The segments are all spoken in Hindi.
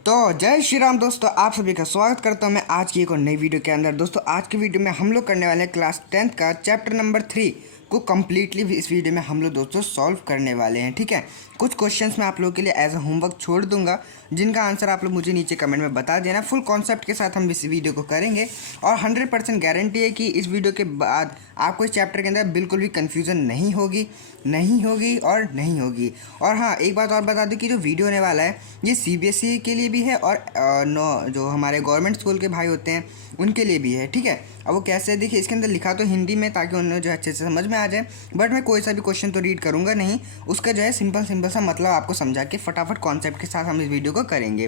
तो जय श्री राम दोस्तों, आप सभी का स्वागत करता हूं मैं आज की एक और नई वीडियो के अंदर। दोस्तों आज की वीडियो में हम लोग करने वाले हैं क्लास 10th का चैप्टर नंबर 3 को कम्प्लीटली इस वीडियो में हम लोग दोस्तों सॉल्व करने वाले हैं। ठीक है, कुछ क्वेश्चंस मैं आप लोगों के लिए एज अ होमवर्क छोड़ दूंगा, जिनका आंसर आप लोग मुझे नीचे कमेंट में बता देना। फुल कॉन्सेप्ट के साथ हम इस वीडियो को करेंगे और 100% गारंटी है कि इस वीडियो के बाद आपको इस चैप्टर के अंदर बिल्कुल भी कन्फ्यूज़न नहीं होगी और नहीं होगी। और हाँ, एक बात और बता दूं कि जो वीडियो होने वाला है ये CBSE के लिए भी है और जो हमारे गवर्नमेंट स्कूल के भाई होते हैं उनके लिए भी है। ठीक है, अब वो कैसे है देखिए, इसके अंदर लिखा तो हिंदी में ताकि उन्हें जो अच्छे से समझ में आ जाए, बट मैं कोई सा भी क्वेश्चन तो रीड करूँगा नहीं, उसका जो है सिंपल सा मतलब आपको समझा के फटाफट कॉन्सेप्ट के साथ हम इस वीडियो को करेंगे।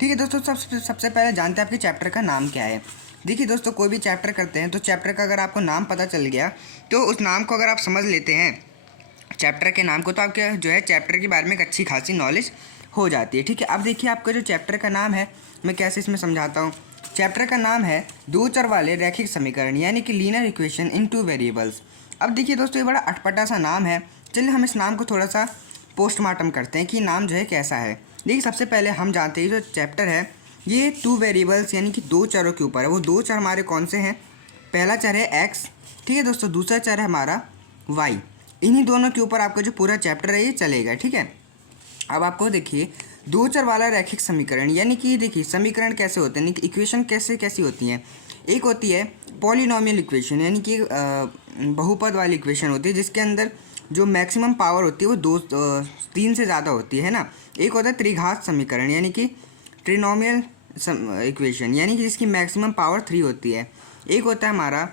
ठीक है दोस्तों, सबसे पहले जानते हैं आपके चैप्टर का नाम क्या है। देखिए दोस्तों, कोई भी चैप्टर करते हैं तो चैप्टर का अगर आपको नाम पता चल गया तो उस नाम को अगर आप समझ लेते हैं चैप्टर के नाम को, तो आपके जो है चैप्टर के बारे में एक अच्छी खासी नॉलेज हो जाती है। ठीक है, अब देखिए आपका जो चैप्टर का नाम है मैं कैसे इसमें समझाता हूँ। चैप्टर का नाम है दो चर वाले रैखिक समीकरण यानी कि linear equation in two variables. अब देखिए दोस्तों, ये बड़ा अटपटा सा नाम है। चलिए हम इस नाम को थोड़ा सा पोस्टमार्टम करते हैं कि नाम जो है कैसा है। देखिए सबसे पहले हम जानते हैं जो चैप्टर है ये 2 वेरिएबल्स यानी कि दो चरों के ऊपर है। वो दो चर हमारे कौन से हैं? पहला चर है x, ठीक है दोस्तों, दूसरा चर है हमारा y। इन्हीं दोनों के ऊपर आपका जो पूरा चैप्टर है ये चलेगा। ठीक है, अब आपको देखिए दो चर वाला रैखिक समीकरण यानी कि देखिए समीकरण कैसे होते हैं, इक्वेशन कैसी होती हैं। एक होती है पॉलिनोमियल इक्वेशन यानी कि बहुपद वाली इक्वेशन होती है जिसके अंदर जो मैक्सिमम पावर होती है वो 3 से ज़्यादा होती है ना। एक होता है त्रिघात समीकरण यानी कि ट्रिनोमियल इक्वेशन यानी कि जिसकी मैक्सिमम पावर 3 होती है। एक होता है हमारा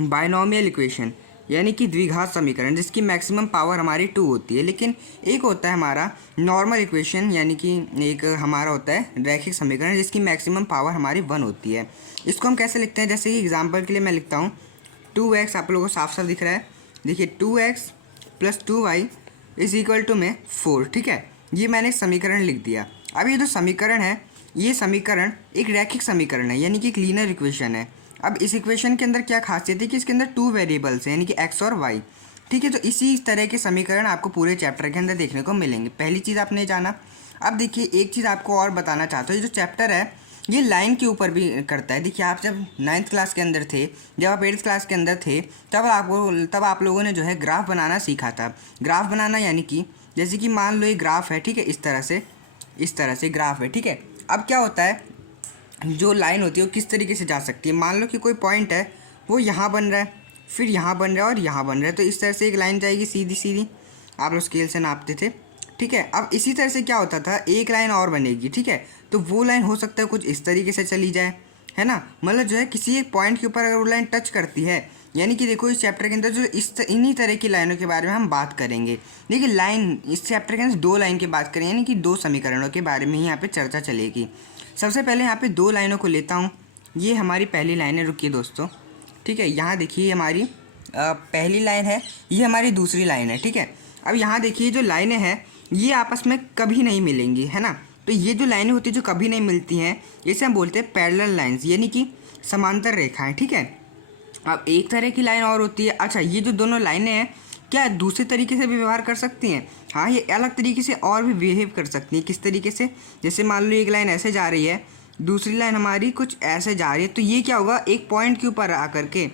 बाइनोमियल इक्वेशन यानी कि द्विघात समीकरण जिसकी मैक्सिमम पावर हमारी 2 होती है। लेकिन एक होता है हमारा नॉर्मल इक्वेशन यानी कि एक हमारा होता है रैखिक समीकरण जिसकी मैक्सिमम पावर हमारी 1 होती है। इसको हम कैसे लिखते हैं, जैसे कि एग्जांपल के लिए मैं लिखता हूँ 2x, आप लोगों को साफ साफ दिख रहा है, देखिए 2x + 2y = में 4। ठीक है, ये मैंने समीकरण लिख दिया। अब ये जो समीकरण है ये समीकरण एक रैखिक समीकरण है यानी कि एक लीनियर इक्वेशन है। अब इस इक्वेशन के अंदर क्या खासियत है कि इसके अंदर 2 वेरिएबल्स हैं यानी कि x और y। ठीक है, तो इसी तरह के समीकरण आपको पूरे चैप्टर के अंदर देखने को मिलेंगे। पहली चीज़ आपने जाना। अब देखिए एक चीज़ आपको और बताना चाहता हूँ, ये जो चैप्टर है ये लाइन के ऊपर भी करता है। देखिए आप जब 9th क्लास के अंदर थे, जब आप 8th क्लास के अंदर थे, तब आप लोगों ने जो है ग्राफ बनाना सीखा था। ग्राफ बनाना यानी कि जैसे कि मान लो ये ग्राफ है, ठीक है, इस तरह से ग्राफ है। ठीक है, अब क्या होता है जो लाइन होती है वो किस तरीके से जा सकती है। मान लो कि कोई पॉइंट है वो यहाँ बन रहा है, फिर यहाँ बन रहा है और यहाँ बन रहा है, तो इस तरह से एक लाइन जाएगी सीधी। आप लोग स्केल से नापते थे। ठीक है, अब इसी तरह से क्या होता था, एक लाइन और बनेगी। ठीक है, तो वो लाइन हो सकता है कुछ इस तरीके से चली जाए, है ना। मतलब जो है किसी एक पॉइंट के ऊपर अगर वो लाइन टच करती है, यानी कि देखो इस चैप्टर के अंदर जो इन्हीं तरह की लाइनों के बारे में हम बात करेंगे। देखिए लाइन इस चैप्टर के अंदर 2 लाइन की बात करें यानी कि 2 समीकरणों के बारे में ही यहाँ पे चर्चा चलेगी। सबसे पहले यहाँ पे 2 लाइनों को लेता हूँ। ये हमारी पहली लाइन है, रुकिए दोस्तों। ठीक है, यहाँ देखिए हमारी पहली लाइन है, ये हमारी दूसरी लाइन है। ठीक है, अब यहाँ देखिए जो लाइनें हैं ये आपस में कभी नहीं मिलेंगी, है ना। तो ये जो लाइनें होती है जो कभी नहीं मिलती हैं इसे हम बोलते हैं पैरेलल लाइंस यानी कि समांतर रेखाएं। ठीक है, अब एक तरह की लाइन और होती है। अच्छा, ये जो दोनों लाइनें हैं क्या दूसरे तरीके से भी व्यवहार कर सकती हैं? हाँ, ये अलग तरीके से और भी बिहेव कर सकती हैं। किस तरीके से? जैसे मान लो एक लाइन ऐसे जा रही है, दूसरी लाइन हमारी कुछ ऐसे जा रही है, तो ये क्या होगा, एक पॉइंट के ऊपर आकर के,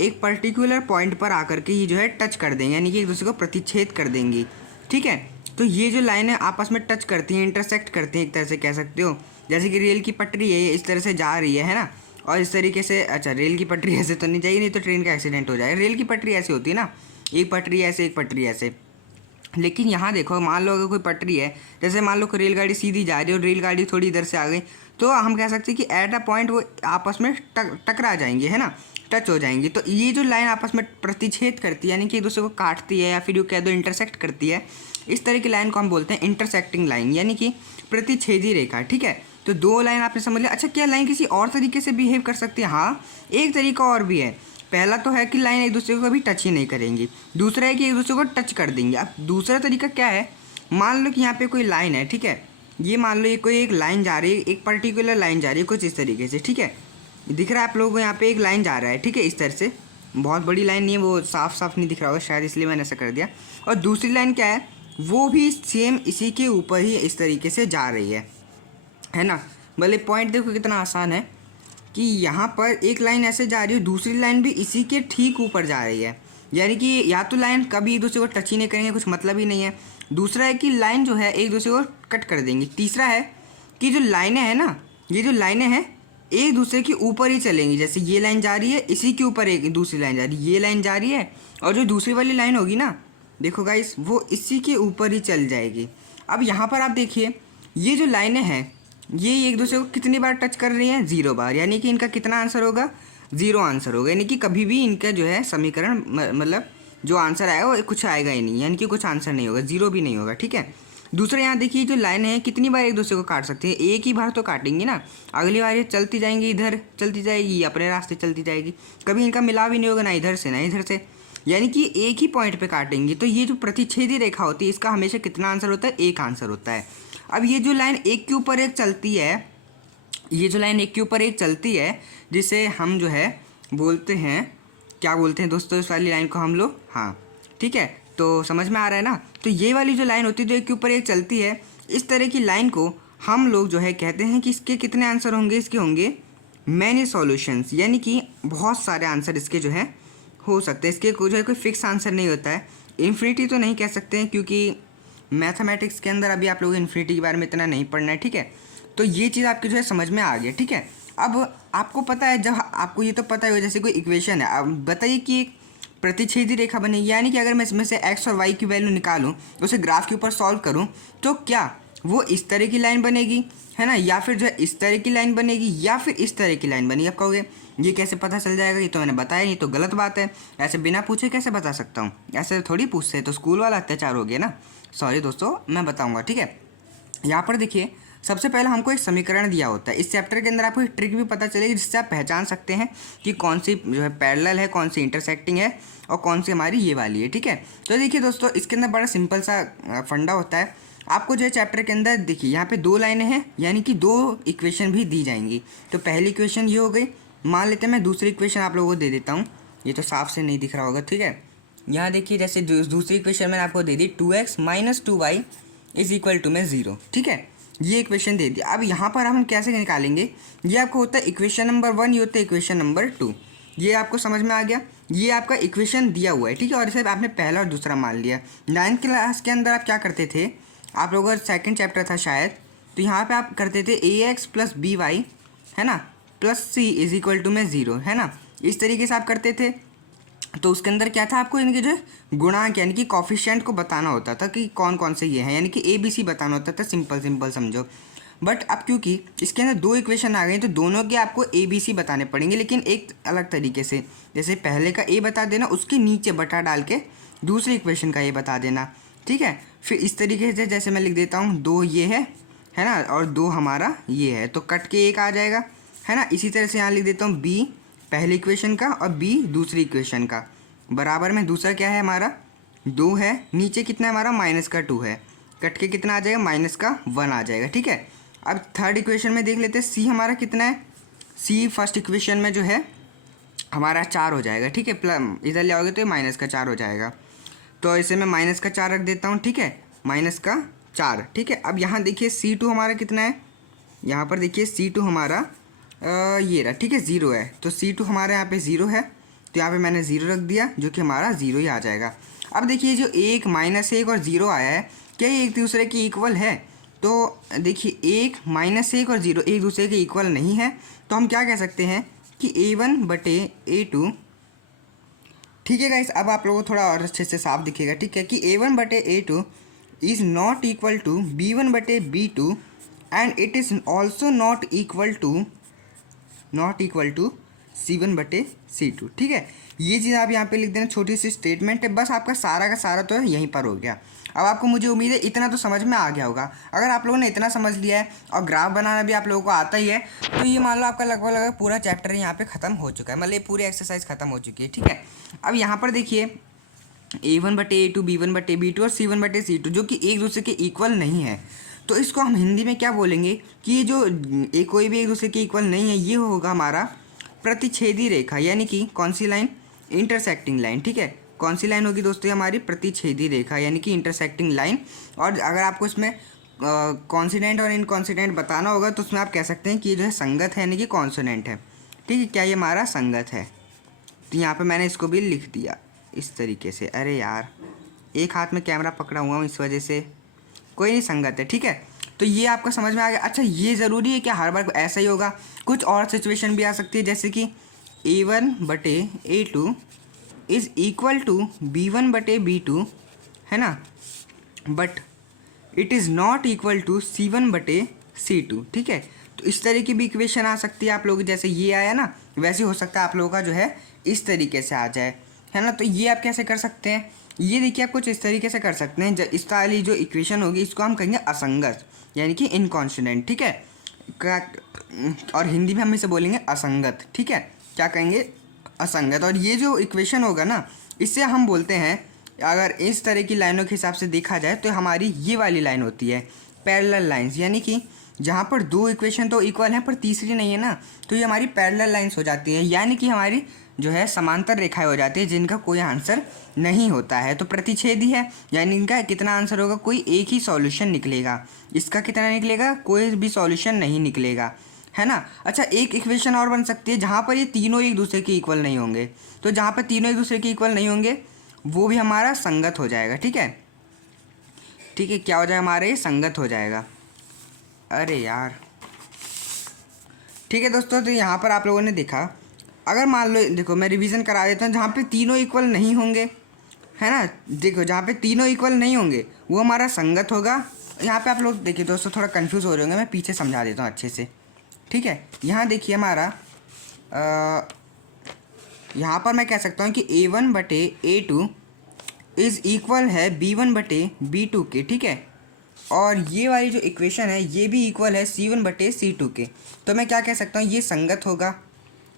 एक पर्टिकुलर पॉइंट पर आकर के ये जो है टच कर देंगे यानी कि एक दूसरे को प्रतिच्छेद कर देंगी। ठीक है, तो ये जो लाइनें आपस में टच करती हैं, इंटरसेक्ट करती हैं, एक तरह से कह सकते हो। जैसे कि रेल की पटरी है, ये इस तरह से जा रही है ना, और इस तरीके से, अच्छा रेल की पटरी ऐसे तो नहीं जाएगी, नहीं तो ट्रेन का एक्सीडेंट हो जाएगा। रेल की पटरी ऐसी होती है ना, एक पटरी ऐसे एक पटरी ऐसे। लेकिन यहाँ देखो, मान लो अगर कोई पटरी है, जैसे मान लो कोई रेलगाड़ी सीधी जा रही है और रेलगाड़ी थोड़ी इधर से आ गई, तो हम कह सकते हैं कि एट अ पॉइंट वो आपस में टकरा जाएंगे, है ना, टच हो जाएंगी। तो ये जो लाइन आपस में प्रतिच्छेद करती है यानी कि एक दूसरे को काटती है या फिर यूँ कह दो इंटरसेक्ट करती है, इस तरह की लाइन को हम बोलते हैं इंटरसेक्टिंग लाइन यानी कि प्रतिच्छेदी रेखा। ठीक है, तो 2 लाइन आपने समझ लिया। अच्छा, क्या लाइन किसी और तरीके से बिहेव कर सकती है? हाँ, एक तरीका और भी है। पहला तो है कि लाइन एक दूसरे को कभी टच ही नहीं करेंगी, दूसरा है कि एक दूसरे को टच कर देंगे। अब दूसरा तरीका क्या है, मान लो कि यहाँ पे कोई लाइन है, ठीक है, ये मान लो ये कोई एक लाइन जा रही है, एक पर्टिकुलर लाइन जा रही है कुछ इस तरीके से। ठीक है, दिख रहा है आप लोगों को यहाँ पे एक लाइन जा रहा है, ठीक है, इस तरह से। बहुत बड़ी लाइन नहीं है, वो साफ नहीं दिख रहा होगा शायद, इसलिए मैंने ऐसा कर दिया। और दूसरी लाइन क्या है, वो भी सेम इसी के ऊपर ही इस तरीके से जा रही है। है ना। भले पॉइंट देखो कितना आसान है कि यहाँ पर एक लाइन ऐसे जा रही है, दूसरी लाइन भी इसी के ठीक ऊपर जा रही है, यानी कि या तो लाइन कभी एक दूसरे को टच ही नहीं करेंगे, कुछ मतलब ही नहीं है। दूसरा है कि लाइन जो है एक दूसरे को कट कर देंगी। तीसरा है कि जो लाइनें हैं ना, ये जो लाइनें हैं एक दूसरे के ऊपर ही चलेंगी। जैसे ये लाइन जा रही है, इसी के ऊपर एक दूसरी लाइन जा रही है, ये लाइन जा रही है, और जो दूसरी वाली लाइन होगी ना, देखो गाइस, वो इसी के ऊपर ही चल जाएगी। अब यहाँ पर आप देखिए, ये जो लाइनें हैं ये एक दूसरे को कितनी बार टच कर रही हैं? 0 बार, यानी कि इनका कितना आंसर होगा? 0 आंसर होगा। यानी कि कभी भी इनका जो है समीकरण मतलब जो आंसर आएगा वो कुछ आएगा ही नहीं, यानी कि कुछ आंसर नहीं होगा, 0 भी नहीं होगा, ठीक है। दूसरा यहाँ देखिए, जो लाइन है कितनी बार एक दूसरे को काट सकती है? एक ही बार तो काटेंगी ना, अगली बार ये चलती जाएंगी, इधर चलती जाएगी, अपने रास्ते चलती जाएगी, कभी इनका मिलाव ही नहीं होगा, ना इधर से ना इधर से, यानी कि एक ही पॉइंट पे काटेंगी। तो ये जो प्रतिच्छेदी रेखा होती है इसका हमेशा कितना आंसर होता है? 1 आंसर होता है। अब ये जो लाइन एक के ऊपर एक चलती है, ये जो लाइन एक के ऊपर एक चलती है, जिसे हम जो है बोलते हैं, क्या बोलते हैं दोस्तों इस वाली लाइन को हम लोग? हाँ ठीक है, तो समझ में आ रहा है ना। तो ये वाली जो लाइन होती है जो एक के ऊपर एक चलती है, इस तरह की लाइन को हम लोग जो है कहते हैं कि इसके कितने आंसर होंगे? इसके होंगे मैनी सॉल्यूशंस, यानी कि बहुत सारे आंसर इसके जो है हो सकते हैं। इसके जो है कोई फिक्स आंसर नहीं होता है। इन्फिनिटी तो नहीं कह सकते हैं, क्योंकि मैथमेटिक्स के अंदर अभी आप लोग इन्फिनिटी के बारे में इतना नहीं पढ़ना है, ठीक है। तो ये चीज़ आपकी जो है समझ में आ गई, ठीक है। अब आपको पता है, जब आपको ये तो पता है जैसे कोई इक्वेशन है, अब बताइए कि एक प्रतिच्छेदी रेखा बनेगी, यानी कि अगर मैं इसमें से x और y की वैल्यू निकालूं, उसे ग्राफ के ऊपर सॉल्व करूं, तो क्या वो इस तरह की लाइन बनेगी, है ना, या फिर जो है इस तरह की लाइन बनेगी, या फिर इस तरह की लाइन बनेगी? आप कहोगे ये कैसे पता चल जाएगा? ये तो मैंने बताया, ये तो गलत बात है, ऐसे बिना पूछे कैसे बता सकता हूँ? ऐसे थोड़ी पूछते, तो स्कूल वाला अत्याचार हो गया ना। सॉरी दोस्तों, मैं बताऊँगा, ठीक है। यहाँ पर देखिए, सबसे पहले हमको एक समीकरण दिया होता है। इस चैप्टर के अंदर आपको एक ट्रिक भी पता चलेगी जिससे आप पहचान सकते हैं कि कौन सी जो है पैरेलल है, कौन सी इंटरसेक्टिंग है, और कौन सी हमारी ये वाली है, ठीक है। तो देखिए दोस्तों, इसके अंदर बड़ा सिंपल सा फंडा होता है। आपको जो है चैप्टर के अंदर देखिए, यहाँ पे 2 लाइनें हैं, यानी कि 2 इक्वेशन भी दी जाएंगी। तो पहली इक्वेशन ये हो गई, मान लेते हैं मैं दूसरी इक्वेशन आप लोगों को दे देता हूँ। ये तो साफ से नहीं दिख रहा होगा, ठीक है। यहाँ देखिए, जैसे दूसरी इक्वेशन मैंने आपको दे दी, 2x - 2y = 0, ठीक है। ये इक्वेशन दे दी। अब यहाँ पर हम कैसे निकालेंगे? ये आपको होता है इक्वेशन नंबर 1, ये होता है इक्वेशन नंबर 2। ये आपको समझ में आ गया? ये आपका इक्वेशन दिया हुआ है, ठीक है, और इसे आपने पहला और दूसरा मान लिया। 9th क्लास के अंदर आप क्या करते थे? आप लोगों का सेकंड चैप्टर था शायद, तो यहाँ पे आप करते थे ax + by, है ना, +c = 0, है ना, इस तरीके से आप करते थे। तो उसके अंदर क्या था, आपको इनके जो है गुणांक यानी कि कॉफिशिएंट को बताना होता था कि कौन कौन से ये हैं, यानी कि ABC बताना होता था। सिंपल समझो। बट अब क्योंकि इसके अंदर 2 इक्वेशन आ गई, तो दोनों के आपको ABC बताने पड़ेंगे, लेकिन एक अलग तरीके से। जैसे पहले का A बता देना, उसके नीचे बटा डाल के दूसरी इक्वेशन का A बता देना, ठीक है। फिर इस तरीके से जैसे मैं लिख देता हूँ, 2 ये है ना, और 2 हमारा ये है, तो कट के 1 आ जाएगा, है ना। इसी तरह से यहाँ लिख देता हूँ B पहली इक्वेशन का और B दूसरी इक्वेशन का, बराबर में दूसरा क्या है हमारा 2 है, नीचे कितना है हमारा -2 है, कट के कितना आ जाएगा -1 आ जाएगा, ठीक है। अब थर्ड इक्वेशन में देख लेते हैं, C हमारा कितना है? C फर्स्ट इक्वेशन में जो है हमारा 4 हो जाएगा, ठीक है। इधर ले आओगे तो -4 हो जाएगा, तो इसे मैं -4 रख देता हूँ, ठीक है, -4, ठीक है। अब यहाँ देखिए C2 हमारा कितना है? यहाँ पर देखिए C2 हमारा ये रहा, ठीक है, 0 है, तो C2 हमारे यहाँ पे 0 है, तो यहाँ पे मैंने 0 रख दिया, जो कि हमारा 0 ही आ जाएगा। अब देखिए, जो 1 -1 और 0 आया है, क्या ये एक दूसरे के इक्वल है? तो देखिए, 1 -1 और 0 एक दूसरे के इक्वल नहीं है, तो हम क्या कह सकते हैं कि A1/A2, ठीक है गाइस। अब आप लोगों को थोड़ा और अच्छे से साफ दिखेगा, ठीक है, कि A1/A2 is not equal to B1/B2 and it is also not equal to C1/C2, ठीक है। ये चीज़ आप यहाँ पे लिख देना, छोटी सी स्टेटमेंट है, बस आपका सारा का सारा तो यहीं पर हो गया। अब आपको, मुझे उम्मीद है इतना तो समझ में आ गया होगा। अगर आप लोगों ने इतना समझ लिया है और ग्राफ बनाना भी आप लोगों को आता ही है, तो ये मान लो आपका लगभग पूरा चैप्टर यहाँ पे ख़त्म हो चुका है, मतलब ये पूरी एक्सरसाइज ख़त्म हो चुकी है, ठीक है। अब यहाँ पर देखिए, A1/A2, B1/B2 और C1/C2 जो कि एक दूसरे के इक्वल नहीं है, तो इसको हम हिंदी में क्या बोलेंगे कि ये जो कोई भी एक दूसरे के इक्वल नहीं है, ये होगा हमारा प्रतिच्छेदी रेखा, यानी कि कौन सी लाइन? इंटरसेक्टिंग लाइन, ठीक है। कौन सी लाइन होगी दोस्तों? हमारी प्रतिच्छेदी रेखा, यानी कि इंटरसेक्टिंग लाइन। और अगर आपको इसमें कॉन्सिडेंट और इनकॉन्सिडेंट बताना होगा तो उसमें आप कह सकते हैं कि ये जो है संगत है यानी कि कॉन्सोनेंट है। ठीक है, क्या ये हमारा संगत है? तो यहाँ पे मैंने इसको भी लिख दिया इस तरीके से। अरे यार, एक हाथ में कैमरा पकड़ा हुआ हूँ इस वजह से, कोई नहीं, संगत है। ठीक है, तो ये आपका समझ में आ गया। अच्छा, ये ज़रूरी है कि हर बार ऐसा ही होगा? कुछ और सिचुएशन भी आ सकती है, जैसे कि A1/A2 is equal to B1/B2, है ना, but it is not equal to C1/C2। ठीक है, तो इस तरह की भी इक्वेशन आ सकती है आप लोग, जैसे ये आया ना वैसे हो सकता है आप लोगों का जो है इस तरीके से आ जाए, है ना। तो ये आप कैसे कर सकते हैं? ये देखिए, आप कुछ इस तरीके से कर सकते हैं। इस वाली जो इक्वेशन होगी इसको हम कहेंगे असंगत, यानी कि इनकॉन्स्टिडेंट। ठीक है, और हिंदी में हम इसे बोलेंगे असंगत। ठीक है, क्या कहेंगे? असंगत। और ये जो इक्वेशन होगा ना, इससे हम बोलते हैं, अगर इस तरह की लाइनों के हिसाब से देखा जाए तो हमारी ये वाली लाइन होती है पैरेलल लाइंस, यानी कि जहाँ पर दो इक्वेशन तो इक्वल हैं पर तीसरी नहीं है ना, तो ये हमारी पैरेलल लाइंस हो जाती है, यानी कि हमारी जो है समांतर रेखाएं हो जाती है जिनका कोई आंसर नहीं होता है। तो प्रतिच्छेदी है, यानी इनका कितना आंसर होगा? कोई एक ही सॉल्यूशन निकलेगा। इसका कितना निकलेगा? कोई भी सॉल्यूशन नहीं निकलेगा, है ना। अच्छा, एक इक्वेशन और बन सकती है जहाँ पर ये तीनों एक दूसरे के इक्वल नहीं होंगे। तो जहाँ पर तीनों एक दूसरे के इक्वल नहीं होंगे वो भी हमारा संगत हो जाएगा। ठीक है, ठीक है, क्या हो जाएगा? हमारा ये संगत हो जाएगा। अरे यार, ठीक है दोस्तों, तो यहाँ पर आप लोगों ने देखा, अगर मान लो, देखो मैं रिवीजन करा देता हूँ, जहाँ पे तीनों इक्वल नहीं होंगे, है ना, देखो जहाँ पे तीनों इक्वल नहीं होंगे वो हमारा संगत होगा। यहाँ पे आप लोग देखिए दोस्तों, थोड़ा कंफ्यूज हो रहे होंगे, मैं पीछे समझा देता हूँ अच्छे से। ठीक है, यहाँ देखिए हमारा यहाँ पर मैं कह सकता हूँ कि A1/A2 इज़ इक्वल है B1/B2 के। ठीक है, और ये वाली जो इक्वेशन है ये भी इक्वल है C1/C2 के। तो मैं क्या कह सकता हूँ? ये संगत होगा।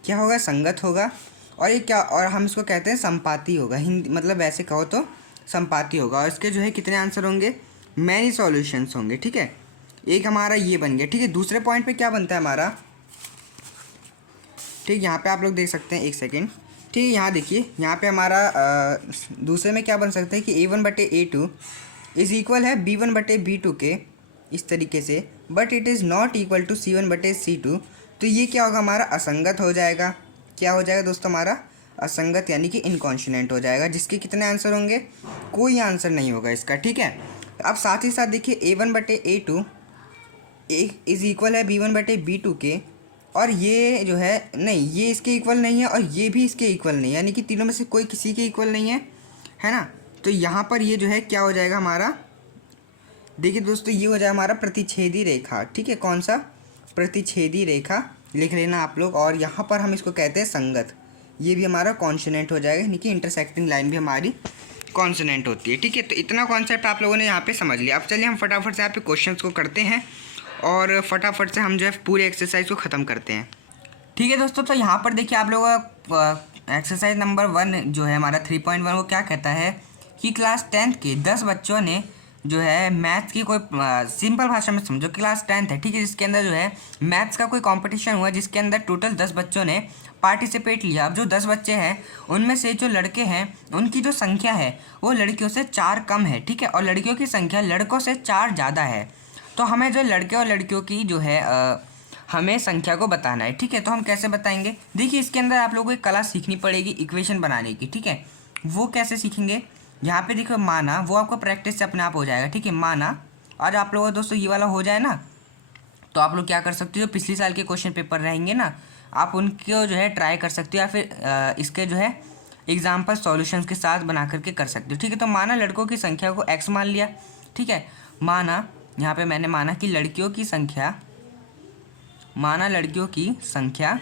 क्या होगा? संगत होगा। और ये क्या, और हम इसको कहते हैं संपाती होगा, हिंदी मतलब वैसे कहो तो संपाती होगा। और इसके जो है कितने आंसर होंगे? मैनी सॉल्यूशंस होंगे। ठीक है, एक हमारा ये बन गया। ठीक है, दूसरे पॉइंट पे क्या बनता है हमारा? ठीक, यहाँ पे आप लोग देख सकते हैं, एक सेकेंड। ठीक है, यहाँ देखिए, यहाँ पे हमारा दूसरे में क्या बन सकता है कि A1/A2 इज़ इक्वल है B1/B2 के, इस तरीके से, but it is not equal to C1/C2। तो ये क्या होगा? हमारा असंगत हो जाएगा। क्या हो जाएगा दोस्तों? हमारा असंगत, यानी कि इनकॉन्शिडेंट हो जाएगा, जिसके कितने आंसर होंगे? कोई आंसर नहीं होगा इसका। ठीक है, अब साथ ही साथ देखिए A1/A2 इज़ इक्वल है B1/B2 के, और ये जो है नहीं, ये इसके इक्वल नहीं है और ये भी इसके इक्वल नहीं है, यानी कि तीनों में से कोई किसी के इक्वल नहीं है ना। तो यहाँ पर ये जो है क्या हो जाएगा हमारा? देखिए दोस्तों, ये हो जाएगा हमारा प्रतिच्छेदी रेखा। ठीक है, कौन सा? प्रतिच्छेदी रेखा लिख लेना आप लोग। और यहाँ पर हम इसको कहते हैं संगत। ये भी हमारा कॉन्सोनेंट हो जाएगा, यानी कि इंटरसेक्टिंग लाइन भी हमारी कॉन्सोनेंट होती है। ठीक है, तो इतना कॉन्सेप्ट आप लोगों ने यहाँ पे समझ लिया। अब चलिए हम फटाफट से यहाँ पे क्वेश्चंस को करते हैं और फटाफट से हम जो है पूरे एक्सरसाइज को ख़त्म करते हैं। ठीक है दोस्तों, तो यहाँ पर देखिए आप लोगों का एक्सरसाइज नंबर 1 जो है हमारा 3.1, वो क्या कहता है कि क्लास 10th के 10 बच्चों ने जो है मैथ्स की कोई, सिंपल भाषा में समझो, क्लास 10th है, ठीक है, जिसके अंदर जो है मैथ्स का कोई कंपटीशन हुआ जिसके अंदर टोटल 10 बच्चों ने पार्टिसिपेट लिया। अब जो 10 बच्चे हैं उनमें से जो लड़के हैं उनकी जो संख्या है वो लड़कियों से 4 कम है। ठीक है, और लड़कियों की संख्या लड़कों से 4 ज़्यादा है। तो हमें जो लड़के और लड़कियों की जो है हमें संख्या को बताना है। ठीक है, तो हम कैसे बताएंगे? देखिए, इसके अंदर आप लोगों को एक कला सीखनी पड़ेगी इक्वेशन बनाने की। ठीक है, वो कैसे सीखेंगे? यहाँ पे देखो माना, वो आपको प्रैक्टिस से अपने आप हो जाएगा। ठीक है, माना आज आप लोगों दोस्तों ये वाला हो जाए ना, तो आप लोग क्या कर सकते हो, जो पिछले साल के क्वेश्चन पेपर रहेंगे ना, आप उनको जो है ट्राई कर सकते हो, या फिर इसके जो है एग्जाम्पल सॉल्यूशंस के साथ बना करके कर सकते हो। ठीक है, तो माना लड़कों की संख्या को x मान लिया। ठीक है, माना यहाँ पे मैंने माना कि लड़कियों की संख्या, माना लड़कियों की संख्या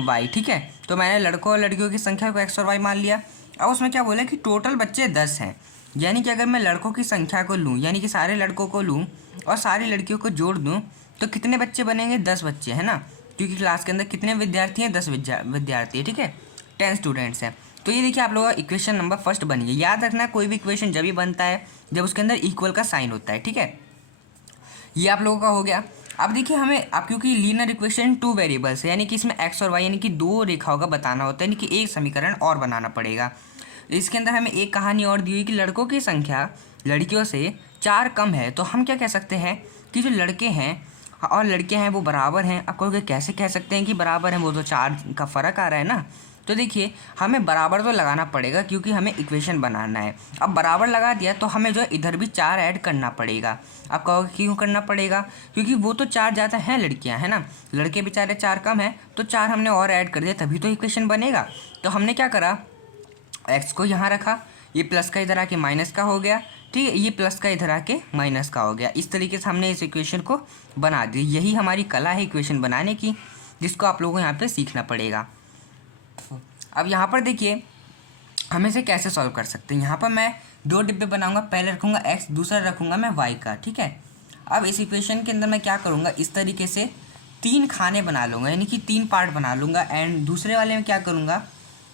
y। ठीक है, तो मैंने लड़कों और लड़कियों की संख्या को x और y मान लिया। अब उसमें क्या बोला कि टोटल बच्चे 10 हैं, यानी कि अगर मैं लड़कों की संख्या को लूँ, यानी कि सारे लड़कों को लूँ और सारी लड़कियों को जोड़ दूँ, तो कितने बच्चे बनेंगे? 10 बच्चे, है ना, क्योंकि क्लास के अंदर कितने विद्यार्थी हैं? 10 विद्यार्थी है। ठीक है, 10 स्टूडेंट्स हैं। तो ये देखिए आप लोगों का इक्वेशन नंबर फर्स्ट बन गया। याद रखना, कोई भी इक्वेशन जब भी बनता है जब उसके अंदर इक्वल का साइन होता है। ठीक है, ये आप लोगों का हो गया। अब देखिए हमें, अब क्योंकि लीनियर इक्वेशन 2 वेरिएबल्स है, यानी कि इसमें x और y यानी कि 2 रेखाओं का बताना होता है, यानी कि एक समीकरण और बनाना पड़ेगा। इसके अंदर हमें एक कहानी और दी हुई कि लड़कों की संख्या लड़कियों से 4 कम है। तो हम क्या कह सकते हैं कि जो लड़के हैं और लड़के हैं वो बराबर हैं। अब कहोगे कैसे कह सकते हैं कि बराबर हैं, वो तो चार्ज का फ़र्क आ रहा है ना। तो देखिए हमें बराबर तो लगाना पड़ेगा क्योंकि हमें इक्वेशन बनाना है। अब बराबर लगा दिया तो हमें जो है इधर भी 4 ऐड करना पड़ेगा। अब कहोगे क्यों करना पड़ेगा, क्योंकि वो तो 4 ज़्यादा हैं लड़कियां, है ना, लड़के बेचारे 4 कम हैं, तो 4 हमने और ऐड कर दिया तभी तो इक्वेशन बनेगा। तो हमने क्या करा, एक्स को यहाँ रखा, ये प्लस का इधर आके माइनस का हो गया, ठीक है, ये प्लस का इधर आके माइनस का हो गया। इस तरीके से हमने इस इक्वेशन को बना दी। यही हमारी कला है इक्वेशन बनाने की, जिसको आप लोगों को यहाँ पे सीखना पड़ेगा। अब यहाँ पर देखिए हम इसे कैसे सॉल्व कर सकते हैं। यहाँ पर मैं 2 डिब्बे बनाऊंगा, पहले रखूँगा एक्स, दूसरा रखूँगा मैं वाई का, ठीक है। अब इस इक्वेशन के अंदर मैं क्या करूँगा, इस तरीके से 3 खाने बना लूँगा, यानी कि 3 पार्ट बना लूँगा। एंड दूसरे वाले में क्या करूँगा,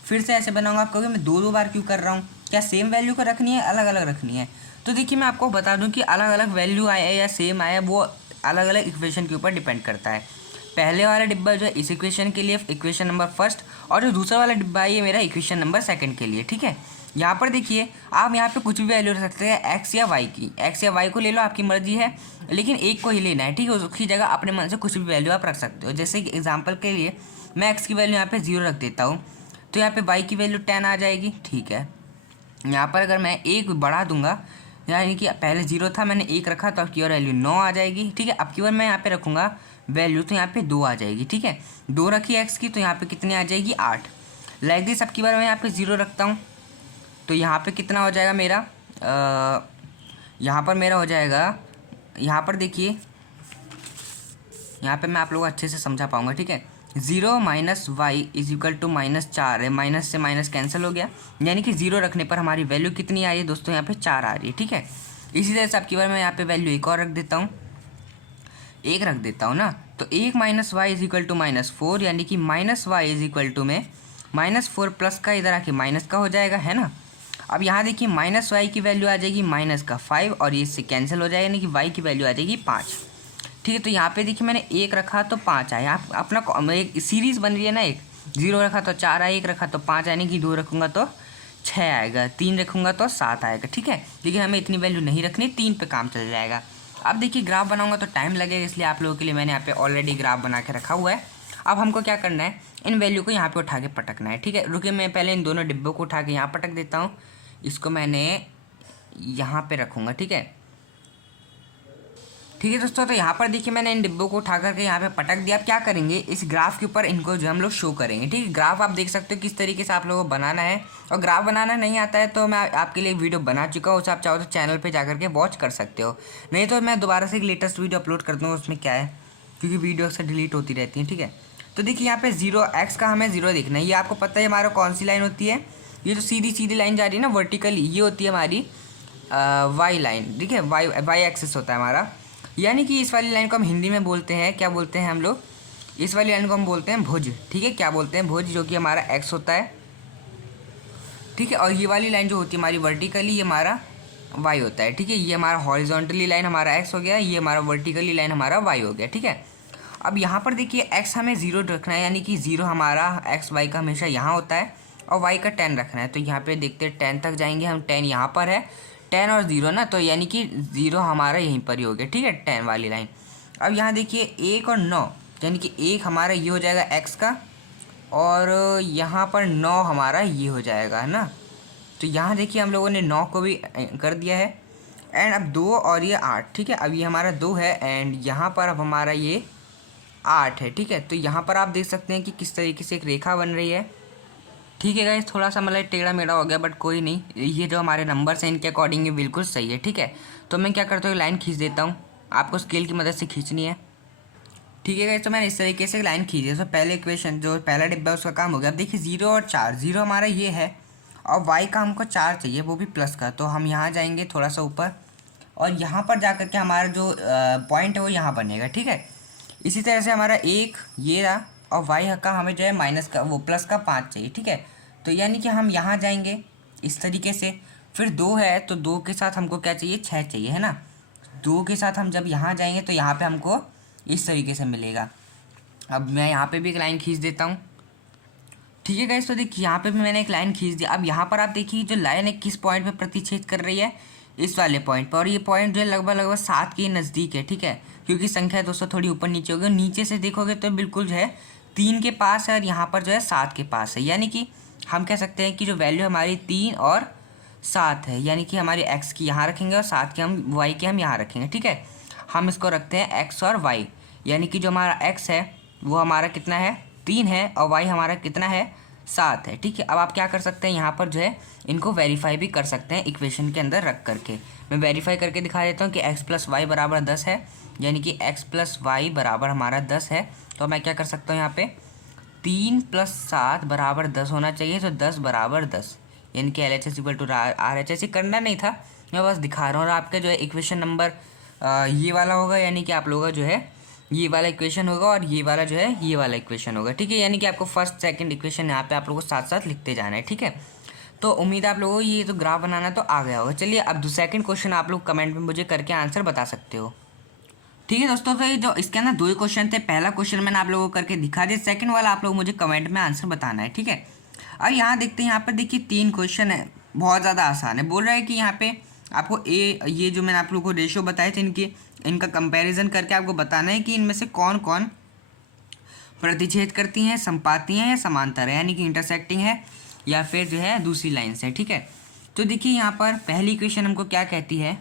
फिर से ऐसे बनाऊँगा। आप कहोगे मैं 2 बार क्यों कर रहा हूँ, क्या सेम वैल्यू को रखनी है, अलग अलग रखनी है। तो देखिए मैं आपको बता दूं कि अलग अलग वैल्यू आया या सेम आया वो अलग अलग इक्वेशन के ऊपर डिपेंड करता है। पहले वाला डिब्बा जो है इस इक्वेशन के लिए इक्वेशन नंबर फर्स्ट, और जो दूसरा वाला डिब्बा है ये मेरा इक्वेशन नंबर सेकंड के लिए, ठीक है। यहाँ पर देखिए आप यहाँ पे कुछ भी वैल्यू रख सकते हैं, एक्स या वाई की, एक्स या वाई को ले लो, आपकी मर्जी है, लेकिन एक को ही लेना है, ठीक है। उसकी जगह अपने मन से कुछ भी वैल्यू आप रख सकते हो। जैसे कि एग्जाम्पल के लिए मैं एक्स की वैल्यू यहाँ पे 0 रख देता हूँ, तो यहाँ पे वाई की वैल्यू 10 आ जाएगी, ठीक है। यहाँ पर अगर मैं 1 बढ़ा दूंगा, यानी कि पहले 0 था, मैंने 1 रखा तो अब की बार वैल्यू 9 आ जाएगी, ठीक है। अब की बार मैं यहाँ पे रखूँगा वैल्यू, तो यहाँ पे 2 आ जाएगी, ठीक है। 2 रखी एक्स की तो यहाँ पे कितनी आ जाएगी, 8। लाइक दिस अब की बार मैं यहाँ पे 0 रखता हूँ तो यहाँ पे कितना हो जाएगा मेरा, यहाँ पर मेरा हो जाएगा, यहाँ पर देखिए यहाँ पे मैं आप लोगों को अच्छे से समझा पाऊँगा, ठीक है। 0 minus Y is equal to -4 है, माइनस से माइनस कैंसिल हो गया, यानी कि 0 रखने पर हमारी वैल्यू कितनी आ रही है दोस्तों, यहाँ पे 4 आ रही है, ठीक है। इसी तरह से आपकी बार मैं यहाँ पे वैल्यू एक और रख देता हूँ, 1 रख देता हूँ ना, तो 1 minus Y is equal to -4, यानी कि minus Y is equal to में -4 प्लस का इधर आके माइनस का हो जाएगा, है ना। अब यहाँ देखिए माइनस वाई की वैल्यू आ जाएगी -5 और ये इससे कैंसिल हो जाएगा, यानी कि वाई की वैल्यू आ जाएगी 5, ठीक है। तो यहाँ पे देखिए मैंने 1 रखा तो 5 आया, आप अपना एक सीरीज़ बन रही है ना, एक 0 रखा तो 4 आया, 1 रखा तो 5, यानी कि 2 रखूँगा तो 6 आएगा, 3 रखूँगा तो 7 आएगा, ठीक है। लेकिन हमें इतनी वैल्यू नहीं रखनी, 3 पे काम चल जाएगा। अब देखिए ग्राफ बनाऊँगा तो टाइम लगेगा, इसलिए आप लोगों के लिए मैंने यहाँ पे ऑलरेडी ग्राफ बना के रखा हुआ है। अब हमको क्या करना है, इन वैल्यू को यहाँ पे उठा के पटकना है, ठीक है। रुकिए मैं पहले इन दोनों डिब्बों को उठा के यहाँ पटक देता हूँ, इसको मैंने यहाँ पे रखूँगा, ठीक है, ठीक है दोस्तों। तो यहाँ पर देखिए मैंने इन डिब्बों को उठा करके यहाँ पे पटक दिया। अब क्या करेंगे, इस ग्राफ के ऊपर इनको जो हम लोग शो करेंगे, ठीक है। ग्राफ आप देख सकते हो किस तरीके से आप लोगों को बनाना है, और ग्राफ बनाना नहीं आता है तो मैं आपके लिए वीडियो बना चुका हूँ, उसे आप चाहो तो चैनल पर जा करके वॉच कर सकते हो, नहीं तो मैं दोबारा से एक लेटेस्ट वीडियो अपलोड कर दूँगा, उसमें क्या है, क्योंकि वीडियो अक्सर डिलीट होती रहती है, ठीक है। तो देखिए यहाँ पे 0 एक्स का हमें 0 देखना है। ये आपको पता है हमारा कौन सी लाइन होती है, ये जो सीधी सीधी लाइन जा रही है ना वर्टिकली, ये होती है हमारी वाई लाइन, ठीक है। वाई एक्सिस होता है हमारा, यानी कि इस वाली लाइन को हम हिंदी में बोलते हैं, क्या बोलते हैं हम लोग, इस वाली लाइन को हम बोलते हैं भुज, ठीक है। क्या बोलते हैं, भुज, जो कि हमारा एक्स होता है, ठीक है। और ये वाली लाइन जो होती है हमारी वर्टिकली, ये हमारा वाई होता है, ठीक है। ये हमारा हॉरिजॉन्टली लाइन हमारा एक्स हो गया, ये हमारा वर्टिकली लाइन हमारा वाई हो गया, ठीक है। अब यहाँ पर देखिए एक्स हमें 0 रखना है, यानी कि 0 हमारा एक्स वाई का हमेशा यहाँ होता है, और वाई का 10 रखना है। तो यहाँ पे देखते हैं 10 तक जाएंगे हम, 10 यहाँ पर है, 10 और 0 ना, तो यानी कि 0 हमारा यहीं पर ही हो गया, ठीक है, 10 वाली लाइन। अब यहाँ देखिए 1 और 9, यानी कि 1 हमारा ये हो जाएगा एक्स का, और यहाँ पर 9 हमारा ये हो जाएगा, है ना। तो यहाँ देखिए हम लोगों ने 9 को भी कर दिया है। एंड अब 2 और ये 8, ठीक है। अब ये हमारा 2 है, एंड यहाँ पर अब हमारा ये 8 है, ठीक है। तो यहाँ पर आप देख सकते हैं कि किस तरीके से एक रेखा बन रही है, ठीक है गाइस। थोड़ा सा मतलब टेढ़ा मेढ़ा हो गया, बट कोई नहीं, ये जो हमारे नंबर्स हैं इनके अकॉर्डिंग ये बिल्कुल सही है, ठीक है। तो मैं क्या करता हूँ, लाइन खींच देता हूँ, आपको स्केल की मदद से खींचनी है, ठीक है गाइस। तो मैंने इस तरीके से लाइन खींची है। तो पहले इक्वेशन जो पहला डिब्बा है उसका काम हो गया। अब देखिए 0 और 4, 0 हमारा ये है, और वाई का हमको 4 चाहिए, वो भी प्लस का। तो हम यहाँ जाएंगे थोड़ा सा ऊपर, और यहाँ पर जा करके हमारा जो पॉइंट है वो यहाँ बनेगा, ठीक है। इसी तरह से हमारा 1 ये रहा, और वाई का हमें जो है माइनस का वो प्लस का 5 चाहिए, ठीक है। तो यानी कि हम यहाँ जाएंगे इस तरीके से, फिर 2 है तो 2 के साथ हमको क्या चाहिए, 6 चाहिए, है ना। 2 के साथ हम जब यहाँ जाएंगे तो यहाँ पे हमको इस तरीके से मिलेगा। अब मैं यहाँ पे भी एक लाइन खींच देता हूँ, ठीक है गाइस। तो देखिए यहाँ पे भी मैंने एक लाइन खींच दिया। अब यहाँ पर आप देखिए जो लाइन है किस पॉइंट पे प्रतिच्छेद कर रही है, इस वाले पॉइंट पर, और ये पॉइंट जो है लगभग लगभग 7 के नज़दीक है, ठीक है, क्योंकि संख्या दोस्तों थोड़ी ऊपर नीचे होगी। नीचे से देखोगे तो बिल्कुल जो है 3 के पास है और यहाँ पर जो है 7 के पास है, यानी कि हम कह सकते हैं कि जो वैल्यू हमारी 3 और 7 है, यानी कि हमारी x की यहाँ रखेंगे और 7 के हम y के हम यहाँ रखेंगे, ठीक है। हम इसको रखते हैं x और y, यानी कि जो हमारा x है वो हमारा कितना है 3 है और y हमारा कितना है 7 है, ठीक है। अब आप क्या कर सकते हैं, यहाँ पर जो है इनको वेरीफाई भी कर सकते हैं इक्वेशन के अंदर रख करके। मैं वेरीफाई करके दिखा देता हूँ कि x + y बराबर 10 है, यानी कि x + y बराबर हमारा 10 है। तो मैं क्या कर सकता हूँ, यहाँ पे 3 + 7 बराबर 10 होना चाहिए, तो 10 बराबर 10, यानी कि LHS = RHS। करना नहीं था, मैं बस दिखा रहा हूँ। और आपका जो है इक्वेशन नंबर ये वाला होगा, यानी कि आप लोगों का जो है ये वाला इक्वेशन होगा और ये वाला जो है ये वाला इक्वेशन होगा, ठीक है। यानी कि आपको फर्स्ट सेकंड इक्वेशन यहाँ पे आप लोगों को साथ साथ लिखते जाना है, ठीक है। तो उम्मीद है आप लोगों को ये तो ग्राफ बनाना तो आ गया होगा। चलिए अब सेकंड क्वेश्चन आप लोग कमेंट में मुझे करके आंसर बता सकते हो, ठीक है दोस्तों। तो ये जो इसके अंदर 2 ही क्वेश्चन थे, पहला क्वेश्चन मैंने आप लोगों को करके दिखा दिया, सेकंड वाला आप लोग मुझे कमेंट में आंसर बताना है, ठीक है। अब यहाँ देखते हैं, यहाँ पर देखिए 3 क्वेश्चन है, बहुत ज़्यादा आसान है। बोल रहा है कि यहाँ पे आपको ये जो मैंने आप लोगों को रेशियो बताए थे इनका कंपैरिजन करके आपको बताना है कि इनमें से कौन कौन प्रतिच्छेद करती हैं, संपाती हैं या समांतर है, यानी कि इंटरसेक्टिंग है या फिर जो है दूसरी लाइन से, ठीक है। तो देखिए यहाँ पर पहली इक्वेशन हमको क्या कहती है,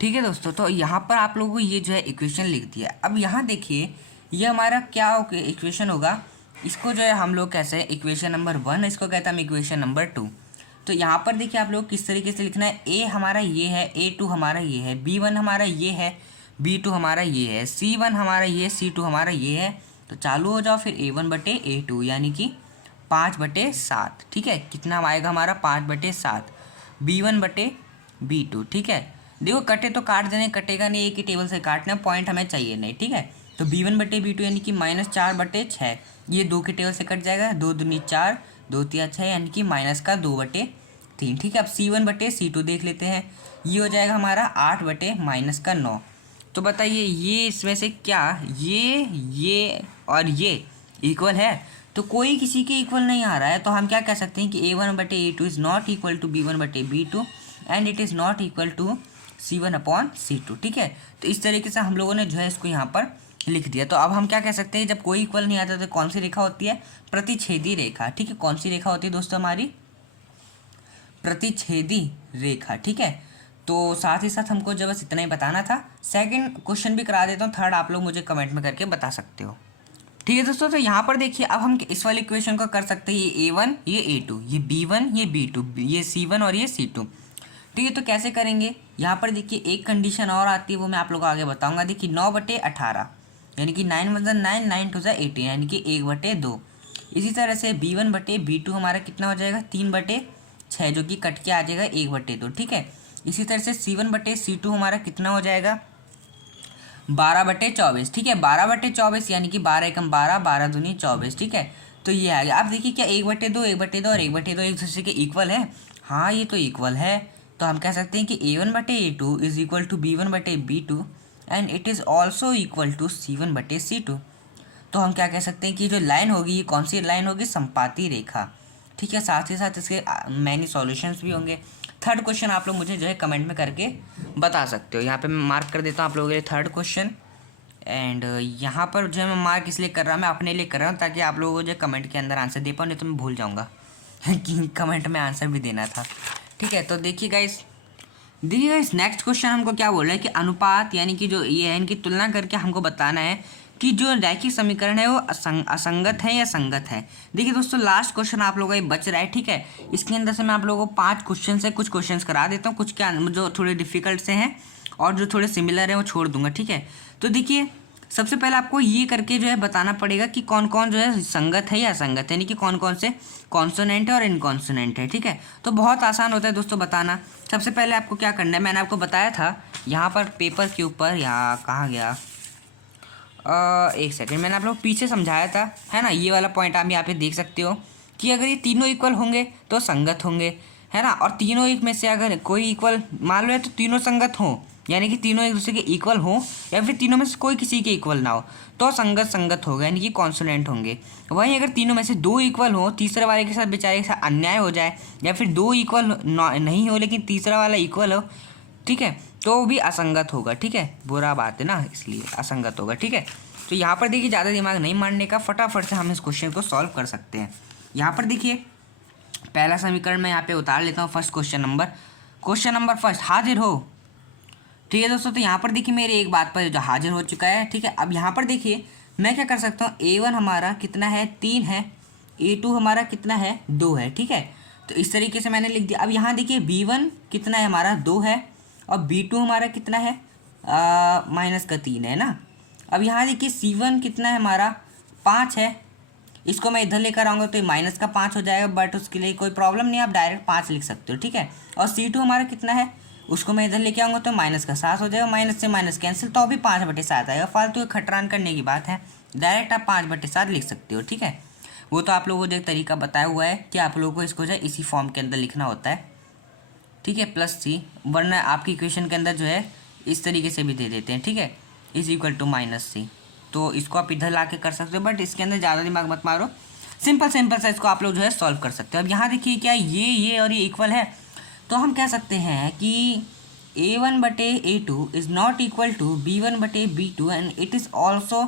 ठीक है दोस्तों। तो यहाँ पर आप लोगों को ये जो है इक्वेशन लिख दिया। अब यहाँ देखिए ये हमारा क्या इक्वेशन होगा, इसको जो है हम लोग कैसे इक्वेशन नंबर 1, इसको कहते हैं हम इक्वेशन नंबर 2। तो यहाँ पर देखिए आप लोग किस तरीके से लिखना है, A हमारा ये है, A2 हमारा ये है, B1 हमारा ये है, B2 हमारा ये है, C1 हमारा ये, C2 हमारा ये है। तो चालू हो जाओ फिर A1/A2, यानी कि 5/7, ठीक है। कितना आएगा हमारा 5/7, B1/B2, ठीक है। देखो कटे तो काट देने, कटेगा नहीं, एक ही टेबल से काटना, पॉइंट हमें चाहिए नहीं, ठीक है। तो B1/B2 यानी कि -4/6, ये 2 के टेबल से कट जाएगा, 2 दूनी 4, 2 तिया 6, यानी कि -2/3, ठीक है। अब C1/C2 देख लेते हैं, ये हो जाएगा हमारा 8/-9। तो बताइए ये इसमें से क्या ये और ये इक्वल है, तो कोई किसी के इक्वल नहीं आ रहा है। तो हम क्या कह सकते हैं कि A1/A2 is not equal to B1/B2 and it is not equal to C1/C2, ठीक है। तो इस तरीके से हम लोगों ने जो है इसको यहाँ पर लिख दिया। तो अब हम क्या कह सकते हैं, जब कोई इक्वल नहीं आता तो कौन सी रेखा होती है, प्रतिच्छेदी रेखा, ठीक है। कौन सी रेखा होती है दोस्तों, हमारी प्रतिच्छेदी रेखा, ठीक है। तो साथ ही साथ हमको जब बस इतना ही बताना था। सेकंड क्वेश्चन भी करा देता हूँ, थर्ड आप लोग मुझे कमेंट में करके बता सकते हो, ठीक है दोस्तों। तो यहाँ पर देखिए अब हम इस वाले इक्वेशन को कर सकते हैं, ये A1 ये A2, ये B1 ये B2, ये C1 और ये C2, ठीक है। तो कैसे करेंगे, यहाँ पर देखिए एक कंडीशन और आती है, वो मैं आप लोगों को आगे बताऊंगा। देखिए 9/18, यानी कि 9 × 9, 9 × 18, यानी कि 1/2। इसी तरह से B1/B2 हमारा कितना हो जाएगा 3/6, जो कि कट के आ जाएगा 1/2, ठीक है। इसी तरह से C1/C2 हमारा कितना हो जाएगा 12/24, ठीक है। 12/24 यानी कि 12 × 12, 12 दूनी 24, ठीक है। तो ये आ गया। आप देखिए क्या 1/2, 1/2 और 1/2 एक दूसरे के इक्वल है, हाँ ये तो इक्वल है। तो हम कह सकते हैं कि A1/A2 is equal to B1/B2 and it is also equal to C1/C2। तो हम क्या कह सकते हैं कि जो लाइन होगी ये कौन सी लाइन होगी, संपाती रेखा, ठीक है। साथ ही साथ इसके मैनी सॉल्यूशंस भी होंगे। थर्ड क्वेश्चन आप लोग मुझे जो है कमेंट में करके बता सकते हो। यहाँ पे मैं मार्क कर देता हूँ आप लोगों के लिए थर्ड क्वेश्चन। एंड यहाँ पर जो है मैं मार्क इसलिए कर रहा हूँ, मैं अपने लिए कर रहा हूँ ताकि आप लोगों को जो कमेंट के अंदर आंसर दे पाऊँ, नहीं तो मैं भूल जाऊँगा कि कमेंट में आंसर भी देना था, ठीक है। तो देखिए गाइस नेक्स्ट क्वेश्चन हमको क्या बोल रहा है कि अनुपात, यानी कि जो ये है इनकी तुलना करके हमको बताना है कि जो रैखिक समीकरण है वो असंगत है या संगत है। देखिए दोस्तों लास्ट क्वेश्चन आप लोगों का ये बच रहा है, ठीक है। इसके अंदर से मैं आप लोगों को 5 क्वेश्चन से कुछ क्वेश्चन करा देता हूँ, कुछ क्या जो थोड़े डिफिकल्ट से हैं और जो थोड़े सिमिलर हैं वो छोड़ दूंगा, ठीक है। तो देखिए सबसे पहले आपको ये करके जो है बताना पड़ेगा कि कौन कौन जो है संगत है या असंगत है, यानी कि कौन कौन से कॉन्सोनेंट है और इनकॉन्सोनेंट है, ठीक है। तो बहुत आसान होता है दोस्तों बताना। सबसे पहले आपको क्या करना है, मैंने आपको बताया था यहाँ पर पेपर के ऊपर, यहाँ कहाँ गया, एक सेकंड, मैंने आप लोग पीछे समझाया था, है ना। ये वाला पॉइंट आप यहाँ पे देख सकते हो कि अगर ये तीनों इक्वल होंगे तो संगत होंगे, है ना। और तीनों एक में से अगर कोई इक्वल मान लो है तो तीनों संगत हों यानी कि तीनों एक दूसरे के इक्वल हो या फिर तीनों में से कोई किसी के इक्वल ना हो तो संगत संगत होगा, यानी कि कॉन्सोनेंट होंगे। वहीं अगर तीनों में से दो इक्वल हो, तीसरे वाले के साथ बेचारे के साथ अन्याय हो जाए, या फिर दो इक्वल नहीं हो लेकिन तीसरा वाला इक्वल हो, ठीक है, तो वो भी असंगत होगा। ठीक है, बुरा बात है ना, इसलिए असंगत होगा। ठीक है, तो यहाँ पर देखिए ज़्यादा दिमाग नहीं मारने का, फटाफट से हम इस क्वेश्चन को सॉल्व कर सकते हैं। यहाँ पर देखिए पहला समीकरण मैं यहाँ पे उतार लेता हूँ। क्वेश्चन नंबर फर्स्ट, हाजिर हो। ठीक है दोस्तों, तो यहाँ पर देखिए मेरे एक बात पर जो हाजिर हो चुका है। ठीक है, अब यहाँ पर देखिए मैं क्या कर सकता हूँ, A1 हमारा कितना है 3 है, A2 हमारा कितना है 2 है। ठीक है, तो इस तरीके से मैंने लिख दिया। अब यहाँ देखिए B1 कितना है हमारा 2 है और B2 हमारा कितना है -3 है ना। अब यहाँ देखिए C1 कितना है हमारा 5 है, इसको मैं इधर लेकर आऊँगा तो -5 हो जाएगा, बट उसके लिए कोई प्रॉब्लम नहीं, आप डायरेक्ट 5 लिख सकते हो। ठीक है, और C2 हमारा कितना है, उसको मैं इधर लेके आऊँगा तो -7 हो जाएगा, माइनस से माइनस कैंसिल, तो अभी 5/7 आएगा। फालतू खटरान करने की बात है, डायरेक्ट आप 5/7 लिख सकते हो। ठीक है, वो तो आप लोगों को जो एक तरीका बताया हुआ है कि आप लोगों को इसको जो है इसी फॉर्म के अंदर लिखना होता है। ठीक है, +C, वरना आपकी इक्वेशन के अंदर जो है इस तरीके से भी दे देते हैं। ठीक है, = -C, तो इसको आप इधर ला के कर सकते हो, बट इसके अंदर ज़्यादा दिमाग मत मारो, सिंपल सा इसको आप लोग जो है सॉल्व कर सकते हो। अब यहाँ देखिए क्या ये और ये इक्वल है, तो हम कह सकते हैं कि A1/A2 is not equal to B1/B2 and it is also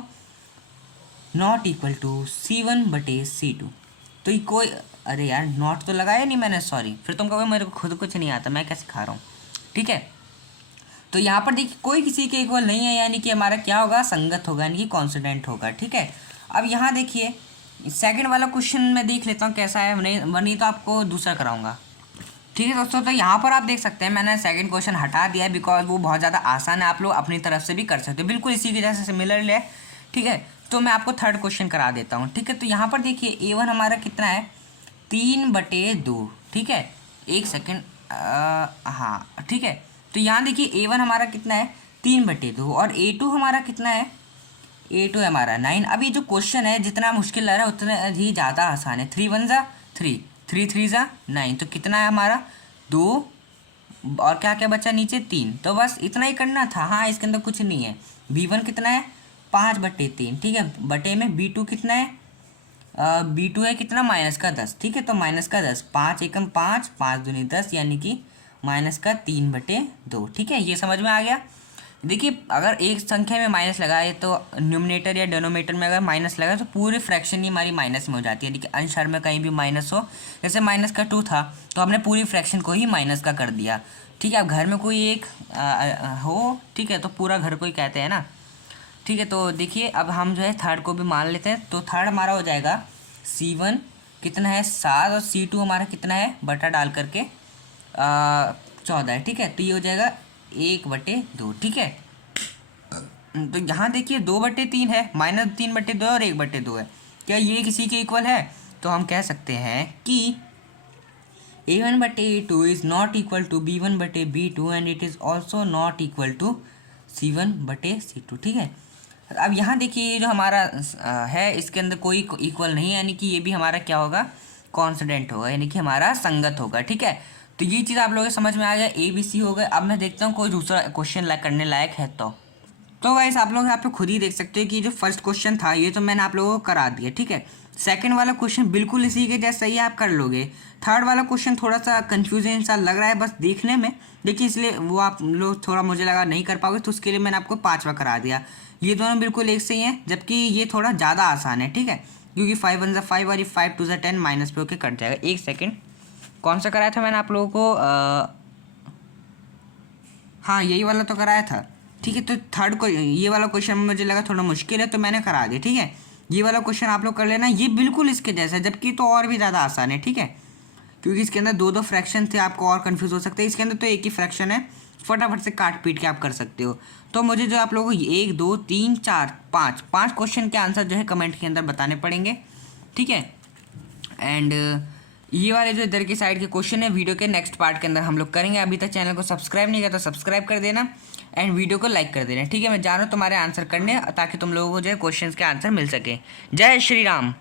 not equal to C1/C2। तो ये कोई, अरे यार नॉट तो लगाया नहीं मैंने, सॉरी, फिर तुम कहोगे मेरे को खुद कुछ नहीं आता, मैं क्या सिखा रहा हूँ। ठीक है, तो यहाँ पर देखिए कोई किसी के इक्वल नहीं है, यानी कि हमारा क्या होगा, संगत होगा, यानी कि कॉन्सोनेंट होगा। ठीक है, अब यहाँ देखिए सेकंड वाला क्वेश्चन मैं देख लेता हूँ कैसा है, नहीं तो आपको दूसरा कराऊंगा। ठीक है दोस्तों, तो यहाँ पर आप देख सकते हैं मैंने सेकंड क्वेश्चन हटा दिया है, बिकॉज वो बहुत ज़्यादा आसान है, आप लोग अपनी तरफ से भी कर सकते हो, बिल्कुल इसी के जैसे सिमिलर है। ठीक है, तो मैं आपको थर्ड क्वेश्चन करा देता हूँ। ठीक है, तो यहाँ पर देखिए A1 हमारा कितना है 3/2। ठीक है, एक सेकेंड, हाँ ठीक है, तो यहाँ देखिए A1 हमारा कितना है 3/2 और A2 हमारा कितना है, A2 हमारा 9। अब ये जो क्वेश्चन है जितना मुश्किल लग रहा है उतना ही ज़्यादा आसान है। 3 1 ज़ा 3, 3 3 ज़ा 9, तो कितना है हमारा 2 और क्या क्या बचा नीचे 3, तो बस इतना ही करना था। हाँ, इसके अंदर कुछ नहीं है। B1 कितना है 5/3। ठीक है, बटे में B2 कितना है, B2 है कितना -10। ठीक है, तो -10, 5 एकम 5, 5 दूनी 10, यानी कि -3/2। ठीक है, ये समझ में आ गया। देखिए अगर एक संख्या में माइनस लगाए तो न्यूमरेटर या डिनोमिनेटर में अगर माइनस लगाए तो पूरी फ्रैक्शन ही हमारी माइनस में हो जाती है, यानी कि अंश हर में कहीं भी माइनस हो, जैसे -2 था तो हमने पूरी फ्रैक्शन को ही माइनस का कर दिया। ठीक है, अब घर में कोई एक हो, ठीक है, तो पूरा घर को ही कहते हैं ना। ठीक है, तो देखिए अब हम जो है थर्ड को भी मान लेते हैं, तो थर्ड हमारा हो जाएगा C1 कितना है 7 और C2 हमारा कितना है बटा डाल करके 14 है। ठीक है, तो ये हो जाएगा 1/2। ठीक है, तो यहाँ देखिए 2/3 है, -3/2 और 1/2 है, क्या ये किसी के इक्वल है? तो हम कह सकते हैं कि A1/A2 is not equal to B1/B2 and it is also not equal to C1/C2। ठीक है, अब यहाँ देखिए ये जो हमारा है इसके अंदर कोई इक्वल नहीं है, यानी कि ये भी हमारा क्या होगा, कॉन्स्टेंट होगा, यानी कि हमारा संगत होगा। ठीक है, तो ये चीज़ आप लोगों को समझ में आ गया, ABC हो गए। अब मैं देखता हूँ कोई दूसरा क्वेश्चन करने लायक है तो गाइस आप लोग यहाँ पे खुद ही देख सकते हैं कि जो फर्स्ट क्वेश्चन था ये तो मैंने आप लोगों को करा दिया। ठीक है, सेकंड वाला क्वेश्चन बिल्कुल इसी के जैसा ही आप कर लोगे। थर्ड वाला क्वेश्चन थोड़ा सा कन्फ्यूजन सा लग रहा है बस देखने में, लेकिन इसलिए वो आप लोग थोड़ा मुझे लगा नहीं कर पाओगे, तो उसके लिए मैंने आपको 5वां करा दिया। ये दोनों बिल्कुल एक से ही हैं, जबकि ये थोड़ा ज़्यादा आसान है। ठीक है, क्योंकि 5 1 = 5 और ये 5 2 = 10 माइनस पे होकर कट जाएगा। एक सेकेंड, कौन सा कराया था मैंने आप लोगों को? हाँ, यही वाला तो कराया था। ठीक है, तो थर्ड को ये वाला क्वेश्चन मुझे लगा थोड़ा मुश्किल है तो मैंने करा दिया। ठीक है, ये वाला क्वेश्चन आप लोग कर लेना, ये बिल्कुल इसके जैसा है, जबकि तो और भी ज़्यादा आसान है। ठीक है, क्योंकि इसके अंदर 2 फ्रैक्शन थे, आपको और कंफ्यूज हो सकते हैं। इसके अंदर तो एक ही फ्रैक्शन है, फटाफट से काट पीट के आप कर सकते हो। तो मुझे जो आप लोगों को 1 2 3 4 5 क्वेश्चन के आंसर जो है कमेंट के अंदर बताने पड़ेंगे। ठीक है, एंड ये वाले जो इधर की साइड के क्वेश्चन है वीडियो के नेक्स्ट पार्ट के अंदर हम लोग करेंगे। अभी तक चैनल को सब्सक्राइब नहीं किया तो सब्सक्राइब कर देना एंड वीडियो को लाइक कर देना। ठीक है, मैं जा रहा हूँ तुम्हारे आंसर करने, ताकि तुम लोगों को जो है क्वेश्चंस के आंसर मिल सके। जय श्री राम।